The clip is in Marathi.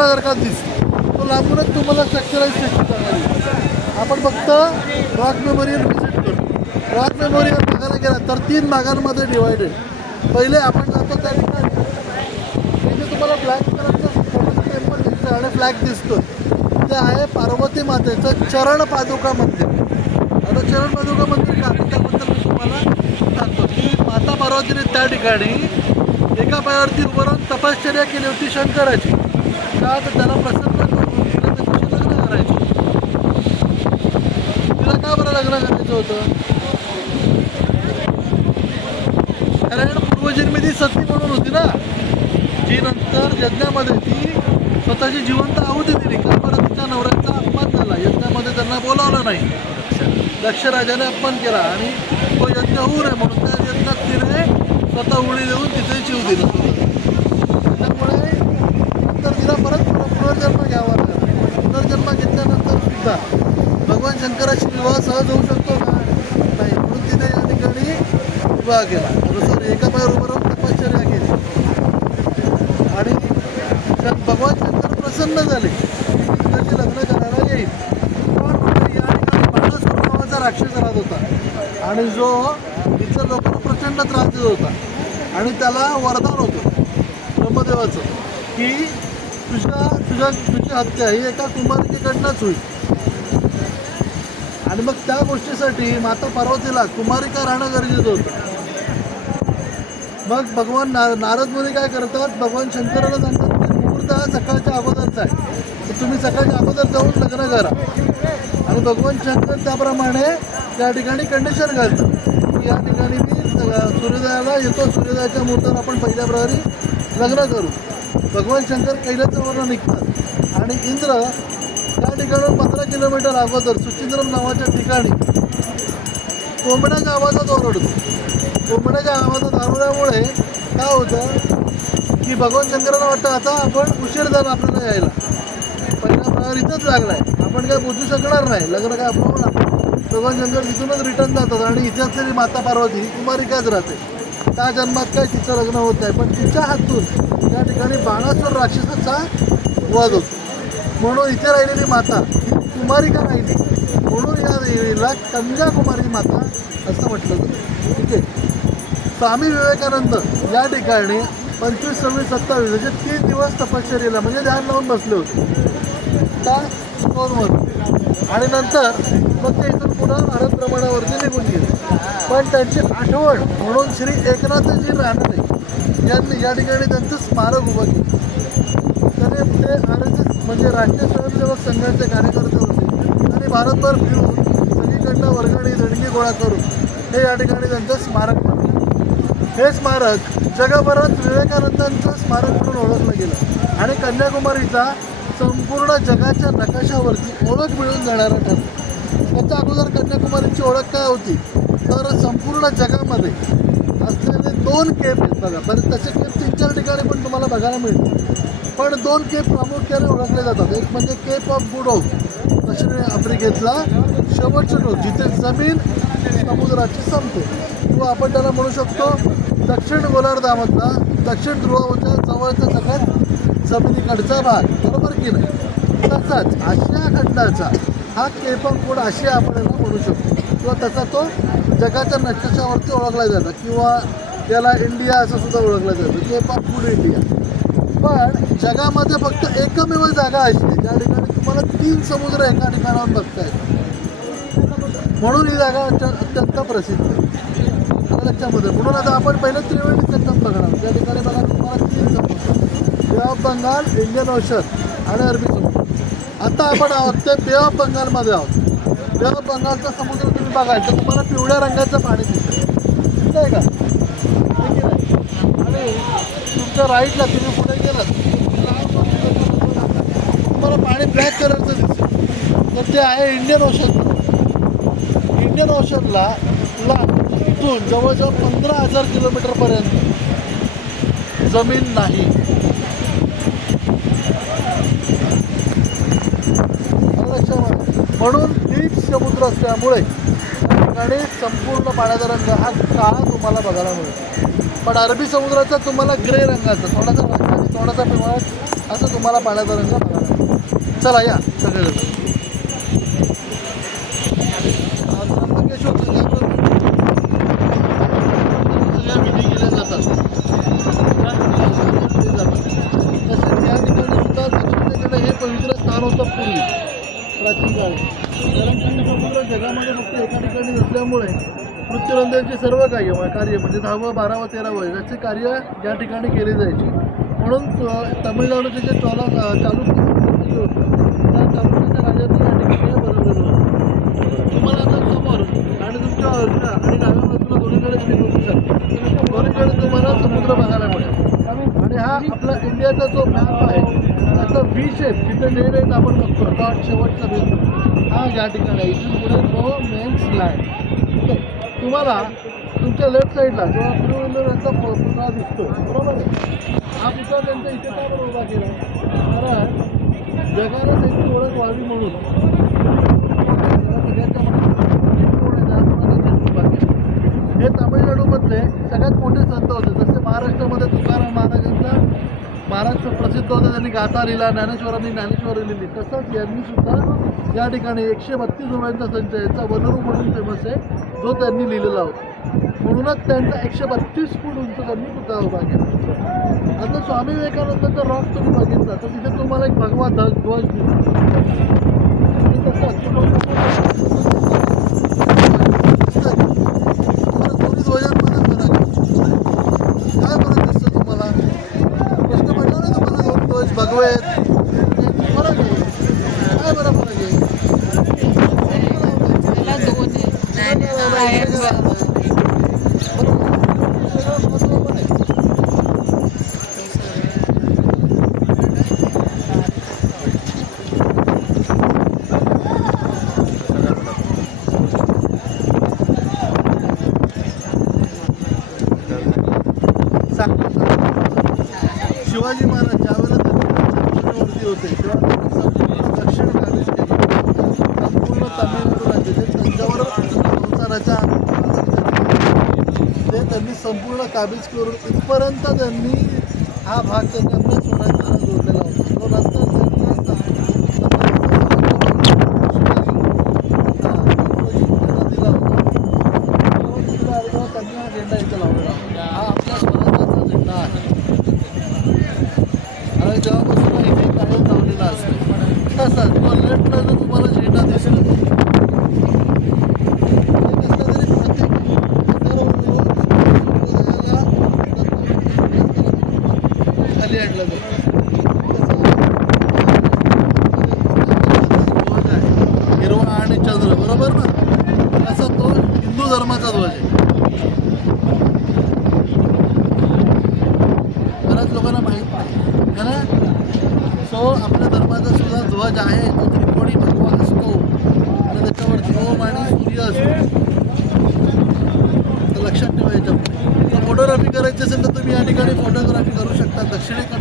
समुद्रासारखाच दिसतो. तो लांबूनच तुम्हाला स्ट्रक्चराईज दिसतो. आपण फक्त रॉक मेमोरियल व्हिजिट करू. रॉक मेमोरियल बघायला गेला तर 3 भागांमध्ये डिवायडेड. पहिले आपण जातो त्या ठिकाणी तिथे तुम्हाला ब्लॅक कलरचं टेम्पल दिसतं आणि फ्लॅग दिसतो. ते आहे पार्वती मातेचं चरण पादुका मंदिर. आता चरण पादुका मंदिर का त्याबद्दल मी तुम्हाला सांगतो की माता पार्वतीने त्या ठिकाणी एका पायावरती उभं राहून तपश्चर्या केली होती शंकराची. का तर त्याला प्रसन्न करून तिला त्याच्याशी लग्न करायचं. तिला का बरं लग्न करायचं होतं? कारण पूर्वजन्मी ती सती म्हणून होती ना, जी नंतर यज्ञामध्ये ती स्वतःची जिवंत आहुती दिली. का बरं? तिच्या नवऱ्याचा अपमान झाला. यज्ञामध्ये त्यांना बोलावलं नाही. दक्ष राजाने अपमान केला आणि तो यज्ञ होऊ नये म्हणून त्या यज्ञात तिने स्वतः उडी देऊन तिथे जीव दिला. त्यामुळे नंतर तिला परत पुनर्जन्म घ्यावा लागला. पुनर्जन्म घेतल्यानंतर सुद्धा भगवान शंकराशी विवाह सहज होऊ शकतो का? नाही. म्हणून तिने या ठिकाणी विवाह केला. सॉरी, एका पायावर उभं राहून तपश्चर्या केली आणि भगवान शंकर प्रसन्न झाले. तिच्याशी लग्न करायला येईल. पण म्हणजे या ठिकाणी बाणासूर नावाचा राक्षस राहत होता आणि जो इतर लोकांना प्रचंड त्रास देत होता. आणि त्याला वरदान होतं ब्रह्मदेवाचं की तुझी हत्या ही एका कुमारिकेकडनंच होईल. आणि मग त्या गोष्टीसाठी माता पार्वतीला कुमारिका राहणं गरजेचं होतं. मग भगवान नारद मुनी काय करतात? भगवान शंकराला सांगतात की मुहूर्त हा सकाळच्या अगोदरचा आहे, तर तुम्ही सकाळच्या अगोदर जाऊन लग्न करा. आणि भगवान शंकर त्याप्रमाणे त्या ठिकाणी कंडिशन घालतात की या ठिकाणी मी सूर्योदयाला येतो, सूर्योदयाच्या मुहूर्तावर आपण पहिल्या प्रहरी लग्न करू. भगवान शंकर कैलासावरून निघतात आणि इंद्र त्या ठिकाणून 15 किलोमीटर अगोदर सुचिंद्रम नावाच्या ठिकाणी कोंबड्याच्या आवाजात ओरडतो. कोंबड्याच्या आवाजात ओरडल्यामुळे काय होतं की भगवान शंकरांना वाटतं आता आपण उशीर झाला आपल्याला यायला. पहिला प्रहर इथंच लागला आहे, आपण काय पोचू शकणार नाही, लग्न काय आपलं होणार. भगवान शंकर तिथूनच रिटर्न जातात आणि इथे असलेली माता पार्वती कुमारिकाच राहते. त्या जन्मात काय तिचं लग्न होत नाही, पण तिच्या हातून या ठिकाणी बाणासूर राक्षसाचा वध होतो. म्हणून इथे राहिलेली माता ही कुमारिका राहिली. म्हणून या देवीला कन्याकुमारी माता असं म्हटलं जातं. ठीक आहे. स्वामी विवेकानंद या ठिकाणी 25, 26, 27 म्हणजे 3 दिवस तपश्चर्येला म्हणजे ध्यान लावून बसले होते त्या स्टोनमध्ये. आणि नंतर मग ते इथून पुन्हा भारत भ्रमणावरती निघून गेले. पण त्यांची आठवण म्हणून श्री एकनाथजी रानडे यांनी या ठिकाणी त्यांचं स्मारक उभं केलं. ते RSS म्हणजे राष्ट्रीय स्वयंसेवक संघाचे कार्यकर्ते होते. त्यांनी भारतभर फिरून सगळीकडनं वर्गणी देणगी गोळा करून हे या ठिकाणी त्यांचं स्मारक बनवलं. हे स्मारक जगभरात विवेकानंदांचं स्मारक म्हणून ओळखलं गेलं आणि कन्याकुमारीचा संपूर्ण जगाच्या नकाशावरती ओळख मिळून जाणारा ठरला. त्याच्या अगोदर कन्याकुमारीची ओळख काय होती तर संपूर्ण जगामध्ये असलेले 2 केप आहेत बघा. बरेच त्याचे केप 3-4 ठिकाणी पण तुम्हाला बघायला मिळतील. पण 2 केप प्रामुख्याने ओळखले जातात. एक म्हणजे केप ऑफ गुड होप दक्षिण आफ्रिकेतला शेवटचं टोक जिथे जमीन समुद्राची संपते, किंवा आपण त्याला म्हणू शकतो दक्षिण गोलार्धामधला दक्षिण ध्रुवाच्या जवळचा सगळ्यात जमिनीकडचा भाग. बरोबर की नाही? तसाच आशिया खंडाचा हा केप ऑफ गुड आशिया आपण म्हणू शकतो, किंवा तसा तो जगाच्या नकाशावरती ओळखला जातं, किंवा त्याला इंडिया असं सुद्धा ओळखलं जातं, केप ऑफ गुड इंडिया. पण जगामध्ये फक्त एकमेव जागा अशी आहे ज्या ठिकाणी तुम्हाला 3 समुद्र एका ठिकाणावर बघता येतात. म्हणून ही जागा अत्यंत प्रसिद्ध आहे लक्षामध्ये. म्हणून आता आपण पहिलं त्रिवेणी संगम बघणार. त्या ठिकाणी बघा तुम्हाला 3 समुद्र, बे ऑफ बंगाल, इंडियन ओशन आणि अरबी समुद्र. आता आपण आहोत ते बे ऑफ बंगालमध्ये आहोत. बे ऑफ बंगालचा समुद्र तुम्ही बघायचं तुम्हाला पिवळ्या रंगाचं पाणी दिसतं आहे का? आणि तुमच्या राईटला तुम्ही पुढे गेलात तुम्हाला पाणी ब्लॅक कलरचं दिसेल, तर ते आहे इंडियन ओशन. इंडियन ओशनला इथून जवळजवळ 15,000 किलोमीटरपर्यंत जमीन नाही. म्हणून डीप समुद्र असल्यामुळे त्या ठिकाणी संपूर्ण पाण्याचा रंग हा काळा तुम्हाला बघायला मिळतो. पण अरबी समुद्राचा तुम्हाला ग्रे रंगाचा थोडासा राखाडी थोडासा पिवळा असं तुम्हाला पाण्याचा रंग बघायला मिळेल. चला या सगळेजण. त्र्यंबकेश्वर सगळ्या विधी केल्या जातात. तसेच या ठिकाणी सुद्धा दक्षिणेकडे हे पवित्र स्थान होतं पूर्वी प्राचीन काळी. कारण की संपूर्ण जगामध्ये फक्त एका ठिकाणी नसल्यामुळे मृत्यूनंतरची सर्व कार्य म्हणजे 10व 12व 13व याचे कार्य या ठिकाणी केली जायची. म्हणून तमिळनाडूचे जे चालुक्य होतं त्या चालुक्याच्या राजांनी या ठिकाणी बनवलेलं होतं. तुम्हाला आता समोर आणि तुमच्या बाजूला आणि डाव्या बाजूला दोन्हीकडे तुम्ही बघू शकता. दोन्हीकडे तुम्हाला समुद्र बघायला मिळेल. आणि हा आपला इंडियाचा जो मॅप आहे त्याचा व्ही शेप तिथे डायरेक्ट आपण बघतो डॉट शेवटचा बिंदू हा या ठिकाणी आहे. इथून पुढे नो मेन्स लँड. ठीक आहे. तुम्हाला तुमच्या लेफ्ट साईडला जेव्हा तिरुवल्लुवरचा पुतळा दिसतो बरोबर आहे. हा पुतळा त्यांच्या इथे का बरं उभा केला कारण जगाला त्यांची ओळख व्हावी म्हणून सगळ्यांच्या हे तामिळनाडूमधले सगळ्यात मोठे संत होते. जसे महाराष्ट्रामध्ये तुकाराम महाराजांचा महाराष्ट्र प्रसिद्ध होता, त्यांनी गाथा लिहिला, ज्ञानेश्वरांनी ज्ञानेश्वरी लिहिली. तसंच यांनी सुद्धा या ठिकाणी 132 ओव्यांचा संच यांचा वनरूप म्हणून फेमस आहे जो त्यांनी लिहिलेला होता. म्हणूनच त्यांचा 132 फूट उंच त्यांनी पुतळा उभा केला. आता स्वामी विवेकानंदाचा रॉक तुम्ही बघितला तर तिथे तुम्हाला एक भगवा ध्वज दिसतो. दोन्ही ध्वजांमध्ये फरक काय फरक दिसतं तुम्हाला? प्रश्न पडला नाही तुम्हाला? दोन ध्वज भगवे आहेत, फरक आहे काय? बरं फरक आहे. शिवाजी महाराज ज्यावेळेला दक्षिणेवरती होते तेव्हा त्यांनी संपूर्ण दक्षिण काबीज केलं. संपूर्ण तामिळनाडू राज्य जे तंजावर संसाराच्या ते त्यांनी संपूर्ण काबीज करून इथपर्यंत त्यांनी हा भाग त्यांनी आपल्या सोन्याचा जोडलेला होता. तो नंतर त्यांनी हा झेंडा इथं लावलेला होता. हा आपल्या स्वराज्याचा झेंडा आहे. आणि जेव्हापासून इथे कायम लावलेला असतो तसाच तो लेफ्टला जो तुम्हाला झेंडा दिसला कसला तरी प्रत्येक खाली आणला जातो. हिरवा आणि चंद्र बरोबर ना, असा तो हिंदू धर्माचा ध्वज आहे. बऱ्याच लोकांना माहीत नाही है ना. सो आपल्या धर्माचा सुद्धा ध्वज आहे तो त्रिकोणी भगवा असतो आणि त्याच्यावरती ओम आणि सूर्य असतो. तर लक्षात ठेवायचं. तर फोटोग्राफी करायची असेल तर तुम्ही या ठिकाणी फोटोग्राफी करू शकता. दक्षिणेकडे